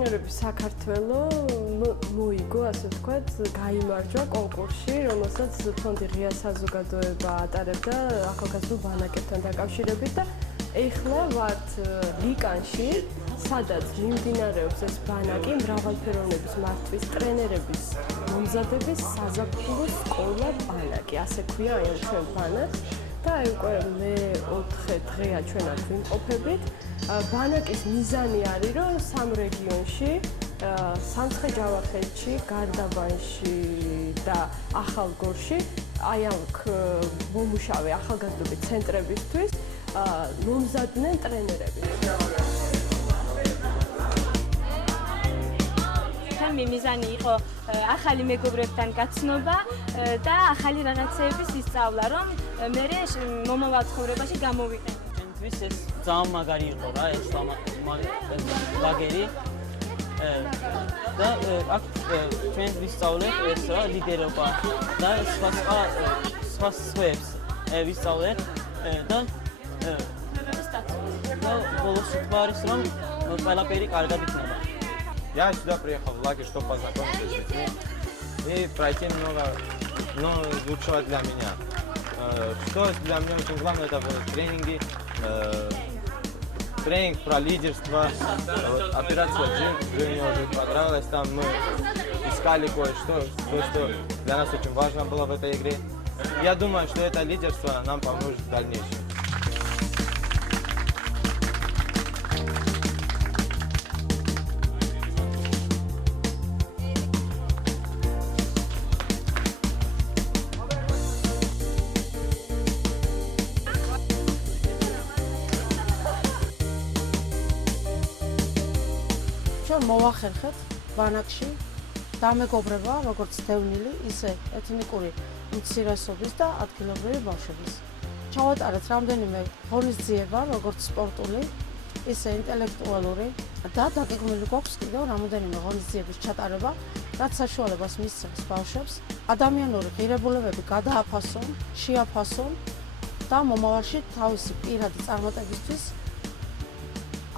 პარტნიორების საქართველო მოიგო, ასე ვთქვათ, გაიმარჯვა კონკურსში, რომელსაც ფონდი ღია საზოგადოება ატარებდა ახალგაზრდულ ბანაკებთან დაკავშირებით და ეხლა ვართ ლიკანში, სადაც მიმდინარეობს ეს ბანაკი, მრავალფეროვნების მართვის ტრენერების მომზადების საზაფხულო სკოლა ბანაკი, ასე ქვია აი ჩვენ ბანაკს და აი უკვე მე-4 დღეა ჩვენ აქ ვიმყოფებით. ბანაკის მიზანი არის, რომ სამ რეგიონში, სამცხე-ჯავახეთში, გარდაბანში და ახალგორში აი აქ მომუშავე ახალგაზრდობის ცენტრებისთვის მომზადდნენ ტრენერები. მიზანი იყო ახალი მეგობრებთან გაცნობა და ახალი რაღაცეების ისწავლა, რომ მე მომავალ ცხოვრებაში გამოვიყენო. ჩვენთვის ეს ძალიან მაგარი იყო რა, ეს ლაგერი. და აქ ჩვენ ვისწავლეთ ეს რა ლიდერობა და სხვა სვებს ვისწავლეთ და ბოლოს თქვა არის, რომ ყველაფერი კარგად იქნება. Я сюда приехал в лагерь, чтобы познакомиться с людьми и пройти много лучшего для меня. Что для меня очень главное, это тренинги, тренинг про лидерство, операция «Джим», мне уже понравилось, там мы искали кое-что, что для нас очень важно было в этой игре. Я думаю, что это лидерство нам поможет в дальнейшем. მოვახერხეთ ბანაკში დამეგობრება, როგორც დევნილი, ისე ეთნიკური უმცირესობის და ადგილობრივი ბავშვების. ჩავატარეთ რამდენიმე ღონისძიება, როგორც სპორტული, ისე ინტელექტუალური და დაგეგმილი გვაქვს კიდევ რამდენიმე ღონისძიების ჩატარება, რაც საშუალებას მისცემს ბავშვებს ადამიანური ღირებულებები გადააფასონ, შეაფასონ და მომავალში თავისი პირადი წარმატებისთვის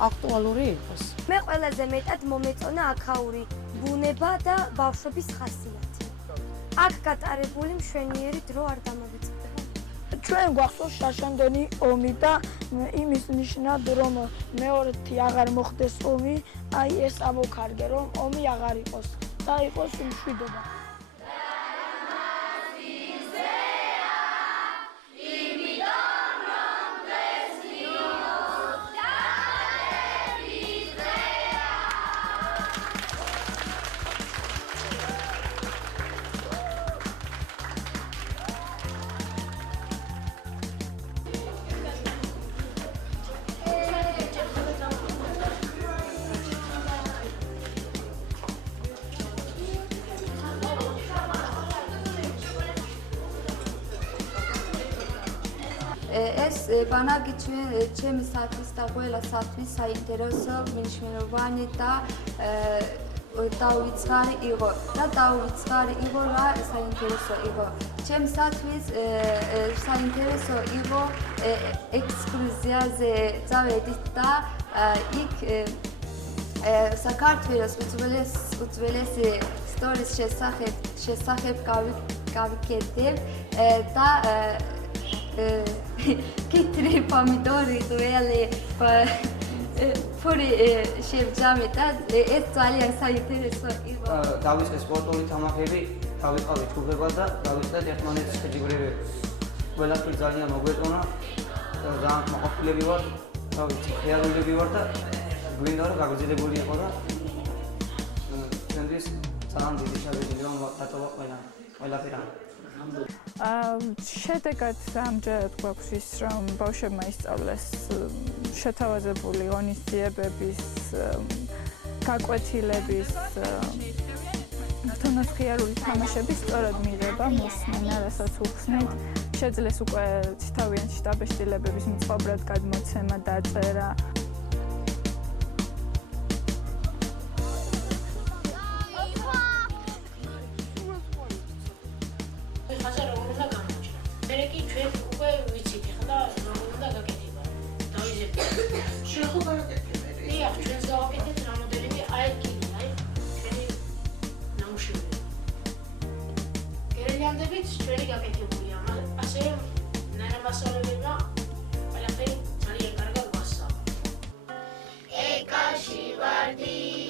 აქტუალური იყოს. მე ყველაზე მეტად მომეწონა აქაური ბუნება და ბავშვების ხასიათი. აქ გატარებული მშვენიერი დრო არ დამოვიწყდა. ჩვენ გვახსოვს შაშანდენი ომი და იმის ნიშნად, რომ მეორეთი აღარ მოხდეს ომი, აი ეს ამოქარგე, რომ ომი აღარ იყოს და იყოს მშვიდობა. ეს ბანაკი ჩემისათვის და ყველასათვის საინტერესო, მნიშვნელოვანი და დაუვიწყარი იყო. და დაუვიწყარი იყო რა საინტერესო იყო. ჩემისათვის საინტერესო იყო ექსკურსიაზე წავედით და იქ საქართველოს უძველესი ისტორიის შესახებ გავიკეთებ და კიტრი, პომიდორი, ძველი ფური შევჯამე და ეს ძალიან საინტერესო იყო. დავიწყე სპორტული თამაშები, დავიწყავი ჯგუფება და დავიწყეთ ერთმანეთის შეჯიბრებები. ყველაფერი ძალიან მოგვეწონა და ძალიან მოყოლები ვარ, თავისი ხიალულები ვარ და გვინდა რომ გაგრძელებული იყო და ჩვენთვის ძალიან დიდი შედეგია დატოვა ყველაფერი. შედეგად ამჯერად გვაქვს ის, რომ ბავშვებმა ისწავლეს შეთავაზებული ღონისძიებების, გაკვეთილების, თუნდაც ხიარული თამაშების სწორად მიღება, მოსმენა, რასაც უხსნით, შეძლეს უკვე თავიანთი შტაბ-შტილებების მწყობრად გადმოცემა, დაწერა. შეხო გარაკეთე მე. დიახ, ჩვენ გავაკეთეთ რამოდენიმე აი ვარიანტებით ჩვენი გაკეთებულია. ასე ნანამასწავლებელმა ყველაფერი ძალიან კარგად გვასწავლა. ეკაში ვარდი